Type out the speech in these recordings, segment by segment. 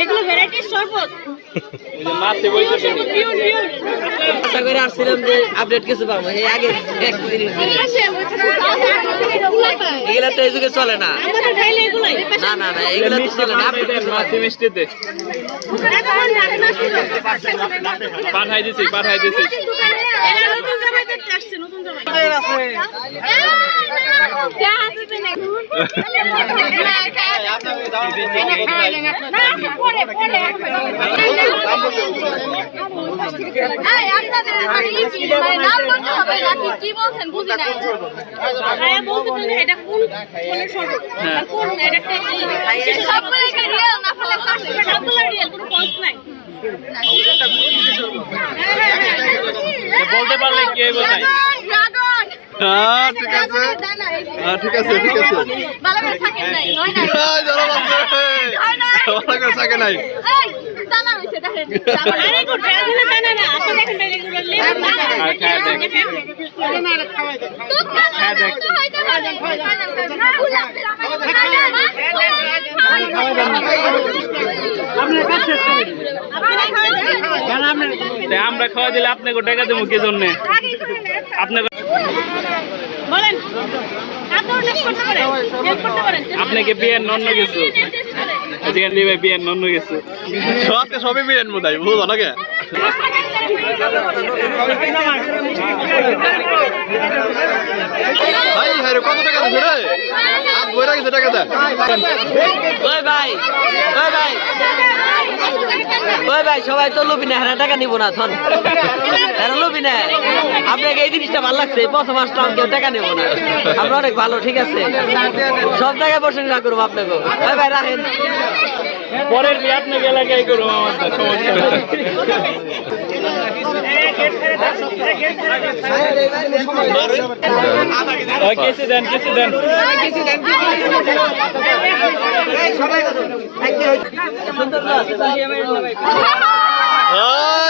এগুলো শরবত মাছে বইতে আশা করে আসছিলাম যে আপডেট কিছু পাবো। এই আগে এগুলা তো এই যুগে চলে না। না না না এগুলা তো চলে না মিষ্টিতে। পাঠাই দিছি পাঠাই দিছি। নতুন জামাই দেখতে আসছে নতুন জামাই। না পরে পরে বলতে পারলে কি ফলস নাই বলতে পারলে কি হইব তাই হ্যাঁ আমরা খাওয়া দিলে আপনাকে টাকা দেবো কি জন্য? আপনাকে বলেন। আপনারা টেস্ট করতে পারেন হেল্প করতে পারেন। আপনাকে বিয়ের নন্য কিছু আজকে দিবে বিয়ের নন্য কিছু আজকে সবই বিয়ের মতো বুঝলো নাকি? ভাই হ্যাঁ কত টাকা দিছে রে? হাত বইরা গেছে টাকা দে ওই ভাই ওই ভাই। ওই ভাই সবাই তো লুবি না হ্যাঁ টাকা নিব না থন হ্যাঁ লুবি না আপনাকে এই জিনিসটা ভালো লাগছে প্রথম আসলাম কেউ টাকা নেব না। আমরা অনেক ভালো ঠিক আছে? সব জায়গায় প্রশংসা করব আপনাকে। ওই ভাই রাখেন। পরের বিয়ে আপনাকে এলাকায় করব আমার তো সমস্যা নেই। ওই কিছু দেন কিছু দেন। এই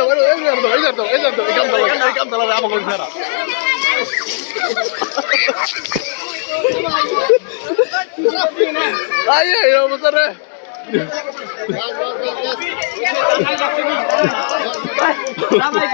అర్థం ఏది అర్థం ఏది అర్థం ఏది అర్థం ఏకం తల ఏకం తల రామ కొంటారా అయ్యే ఏమవుతారే రామాయి